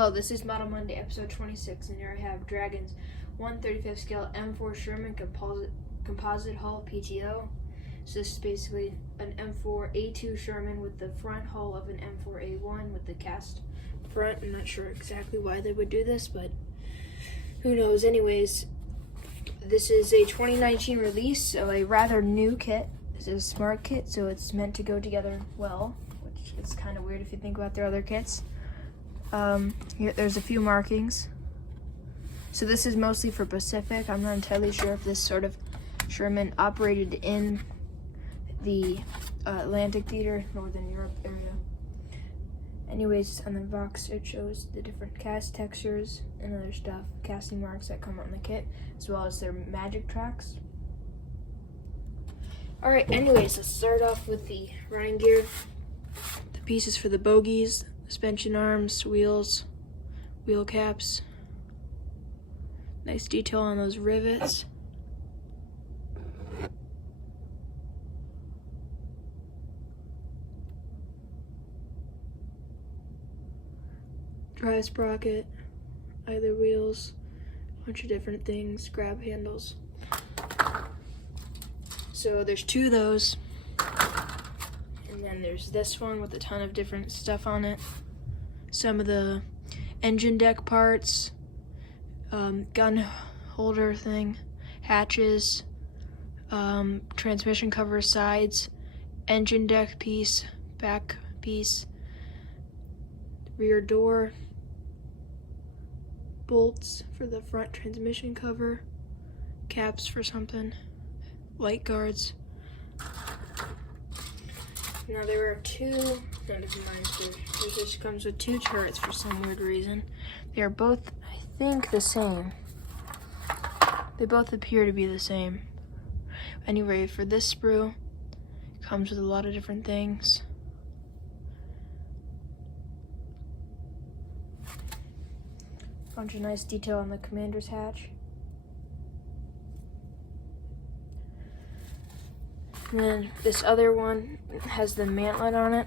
Hello, this is Model Monday, episode 26, and here I have Dragon's 1/35 scale M4 Sherman composite hull PTO. So this is basically an M4A2 Sherman with the front hull of an M4A1 with the cast front. I'm not sure exactly why they would do this, but who knows. Anyways, this is a 2019 release, so a rather new kit. This is a smart kit, so it's meant to go together well, which is kind of weird if you think about their other kits. Here, there's a few markings. So this is mostly for Pacific. I'm not entirely sure if this sort of Sherman operated in the Atlantic Theater, Northern Europe area. Anyways, on the box it shows the different cast textures and other stuff, casting marks that come on the kit, as well as their magic tracks. Alright, anyways, let's start off with the running gear. The pieces for the bogies, suspension arms, wheels, wheel caps. Nice detail on those rivets. Drive sprocket, either wheels, a bunch of different things, grab handles. So there's two of those. And then there's this one with a ton of different stuff on it. Some of the engine deck parts, gun holder thing, hatches, transmission cover sides, engine deck piece, back piece, rear door, bolts for the front transmission cover, caps for something, light guards. Now there are two, this just comes with two turrets for some weird reason. They are both, I think, the same. They both appear to be the same. Anyway, for this sprue, it comes with a lot of different things. Bunch of nice detail on the commander's hatch. And then this other one has the mantlet on it.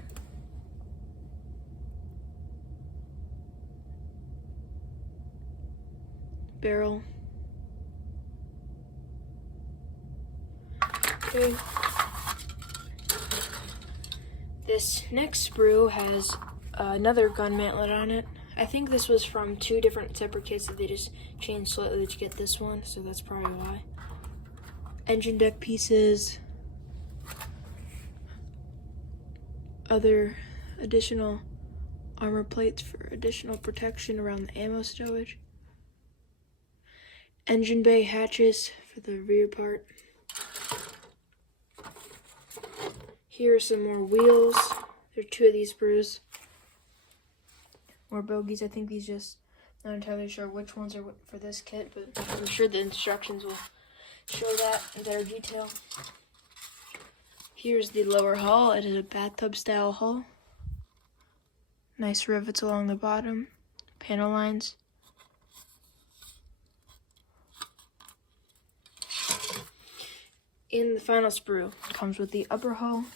Barrel. Okay. This next sprue has another gun mantlet on it. I think this was from two different separate kits that they just changed slightly to get this one, so that's probably why. Engine deck pieces. Other additional armor plates for additional protection around the ammo stowage. Engine bay hatches for the rear part. Here are some more wheels. There are two of these sprues. More bogies. I think these just, not entirely sure which ones are for this kit, but I'm sure the instructions will show that in better detail. Here's the lower hull. It is a bathtub style hull. Nice rivets along the bottom, panel lines. In the final sprue, comes with the upper hull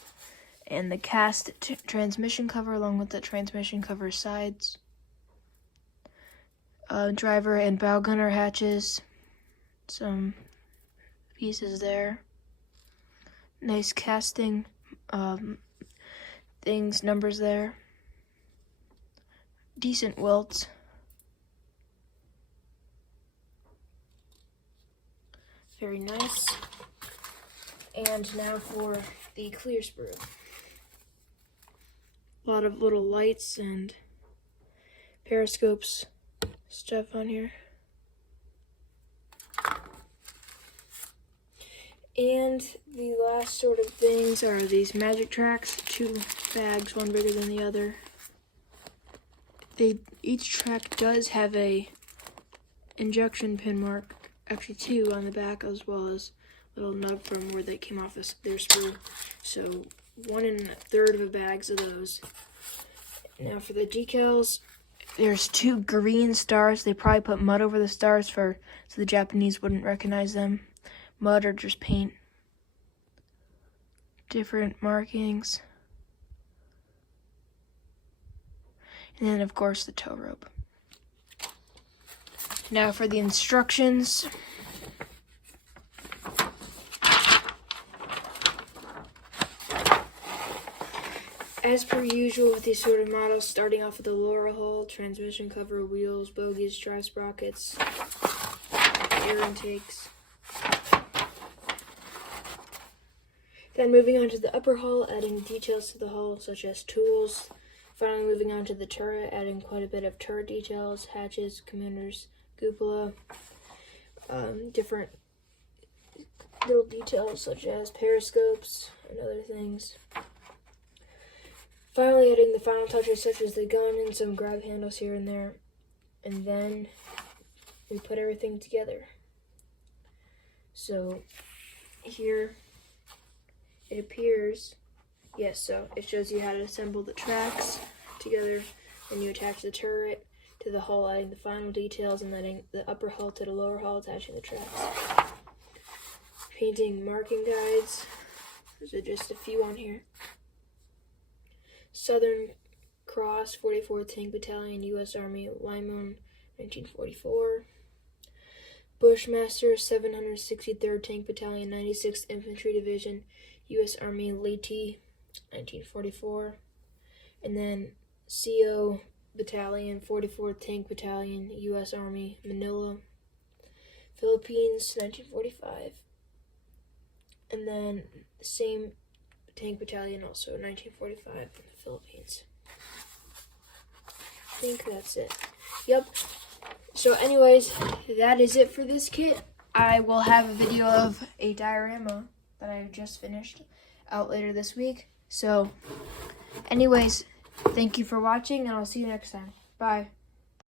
and the cast transmission cover along with the transmission cover sides. Driver and bow gunner hatches, some pieces there. Nice casting things, numbers there. Decent welts. Very nice. And now for the clear sprue. A lot of little lights and periscopes stuff on here. And the last sort of things are these magic tracks, two bags, one bigger than the other. Each track does have a injection pin mark, actually two on the back, as well as a little nub from where they came off their sprue. So 1 1/3 of a bags of those. Now for the decals, there's two green stars. They probably put mud over the stars so the Japanese wouldn't recognize them. Mud or just paint. Different markings. And then, of course, the tow rope. Now for the instructions. As per usual with these sort of models, starting off with the lower hull, transmission cover, wheels, bogies, drive sprockets, air intakes. Then moving on to the upper hull, adding details to the hull such as tools. Finally moving on to the turret, adding quite a bit of turret details, hatches, commanders, cupola, different little details such as periscopes and other things. Finally adding the final touches such as the gun and some grab handles here and there. And then we put everything together. So here it appears, yes, so it shows you how to assemble the tracks together. Then you attach the turret to the hull, adding the final details, and adding the upper hull to the lower hull, attaching the tracks. Painting marking guides. Those are just a few on here. Southern Cross 44th Tank Battalion, U.S. Army, Limon, 1944. Bushmaster 763rd Tank Battalion, 96th Infantry Division, U.S. Army, Leyte, 1944. And then CO Battalion, 44th Tank Battalion, U.S. Army, Manila, Philippines, 1945. And then the same tank battalion, also 1945 in the Philippines. I think that's it. Yep. So anyways, that is it for this kit. I will have a video of a diorama that I just finished out later this week. So anyways, thank you for watching, and I'll see you next time. Bye.